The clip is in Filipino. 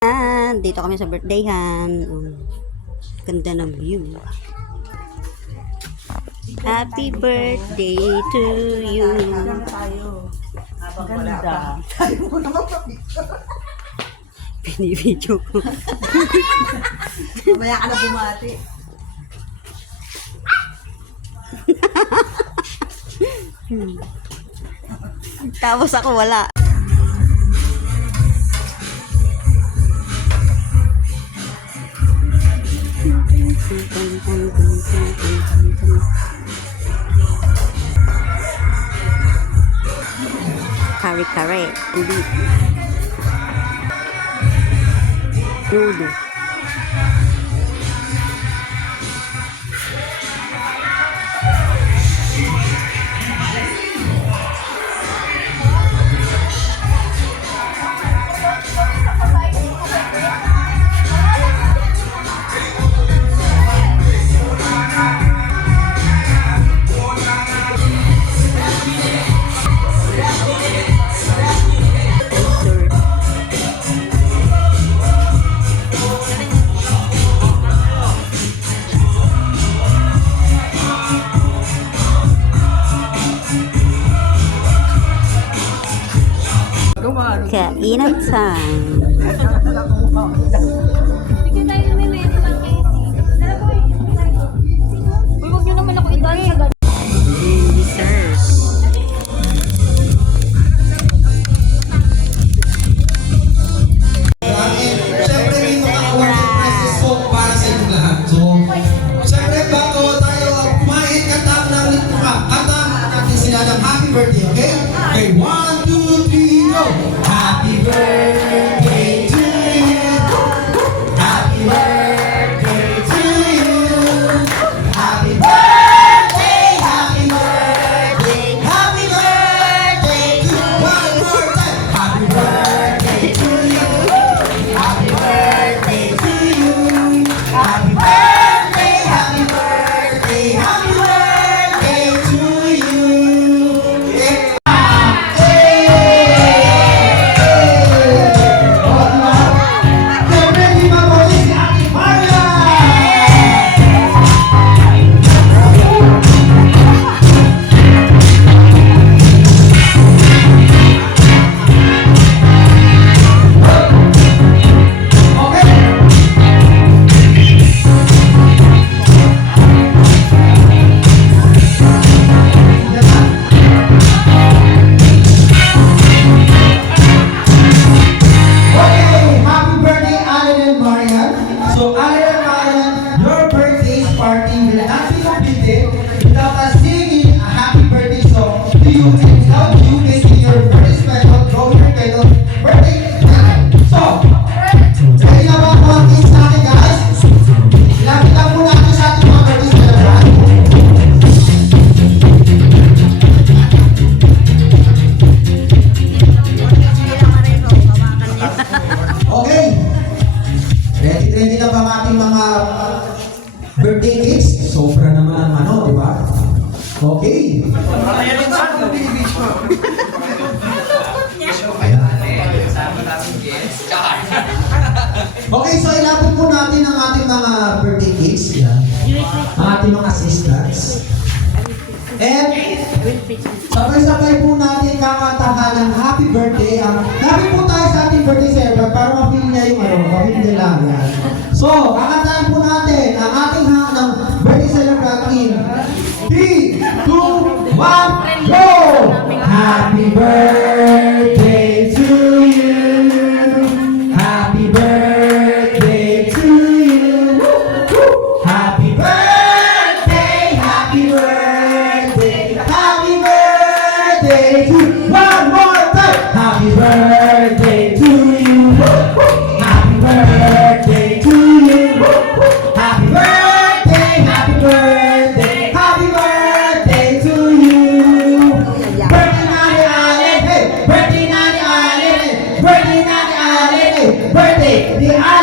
Dito kami sa birthdayhan. Ganda ng view. Happy birthday to you. Ganda. Pinibidyo ko. Mamaya ka na bumati. Tapos ako wala. Kare-kare. Hindi. Nudo. Kainan time. Uy, huwag nyo naman ako idaan sa ganun. Dessert. Siyempre may mga award and prizes po para sa inyong lahat. So, siyempre bago tayo kumain, kantahan natin sila ng happy birthday, okay? Okay, 1, 2, 3, go! Happy birthday to you! Happy birthday to you! Happy birthday! Happy birthday! Happy birthday to you! One more time! Happy birthday to you! Happy birthday to you! Happy birthday! Happy birthday! Happy birthday to you! Siyempre, di ba po si Ate Maria? Okay, happy birthday, Allen and Marian. So, Allen and Marian, your birthday party will not be completed without us singing a happy birthday song to you and without you making your very special drawing title birthday night. So, ready na ba ang mga kids natin, guys? Lapit lang muna natin sa ating mga birthday celebrant. Okay. Ready na ba ang ating mga birthday cakes? Sobra naman ang ano, di ba? Okay. Okay, so ilapit po natin ang ating mga birthday cakes. Yan. Ang ating mga assistants. And sabay-sabay po natin kakantahan ng happy birthday. Happy po tayo sa ating birthday celebrant para ma-feel niya yung ano, ma-feel niya lang yan. So, kakantahan po natin ang ating ng birthday celebrant in 3, 2, 1, go! Happy birthday to you! Happy birthday to you! Happy birthday! Happy birthday! Happy birthday to you! One more time! Happy birthday to you! Happy birthday to you! Happy birthday! Happy birthday! Happy birthday to you! Birthday na ni Allen! Hey! Birthday na ni Allen! Birthday na ni Allen! Hey! Birthday ni Allen!